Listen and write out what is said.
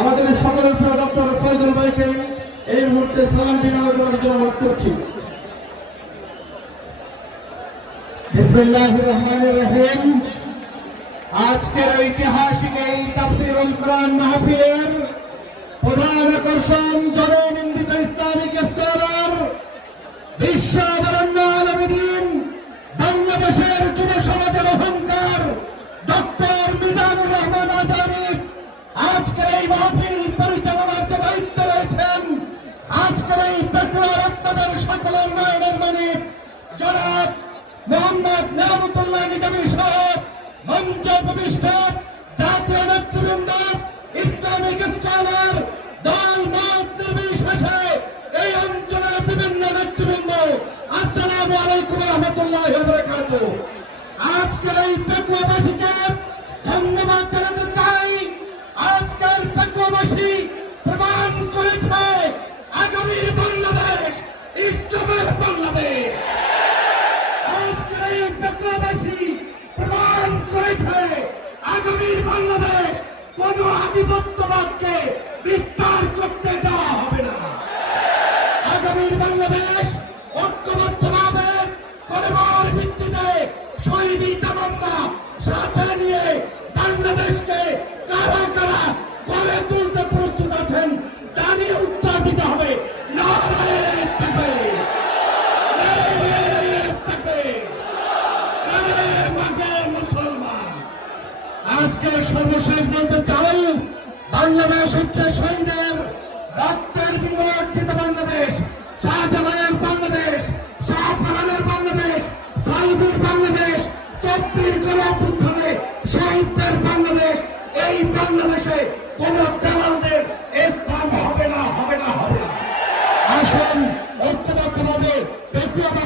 আমাদের এই মুহূর্তে আজকের ঐতিহাসিক এই তাফসীরুল কোরআন মাহফিলের প্রধান আকর্ষণ, জননিন্দিত ইসলামিক স্কলার, বিশ্ব বাংলাদেশের যুব সমাজের অহংকার সকল উন্নয়নের মানে জনাব মোহাম্মদ নামতুল্লাহ নিজামী সহ মঞ্চ পেকুয়াবাসী প্রমাণ করেছে আগামীর ইসলামের বাংলাদেশ আজকের এই পেট্রোবাসী প্রমাণ করেছে আগামীর বাংলাদেশ কোন আধিপত্যবাদকে বিস্তার করতে দেওয়া হবে না। আগামীর বাংলাদেশ ঐক্যবদ্ধভাবে পরিবার ভিত্তিতে শহীদ তামান্না সাথে আজকে সর্বশেষ বলতে চাই, বাংলাদেশ হচ্ছে শহীদের রক্তের বিনিময়ে অর্জিত বাংলাদেশ, শাহজালালের বাংলাদেশ শাহজাহানের বাংলাদেশ, সাউদির বাংলাদেশ, চব্বিশ গণঅভ্যুত্থানে শহীদদের বাংলাদেশ, এই বাংলাদেশে কোন দালালদের স্থান হবে না হবে না হবে না। আসুন ঐক্যবদ্ধভাবে ব্যক্তিগত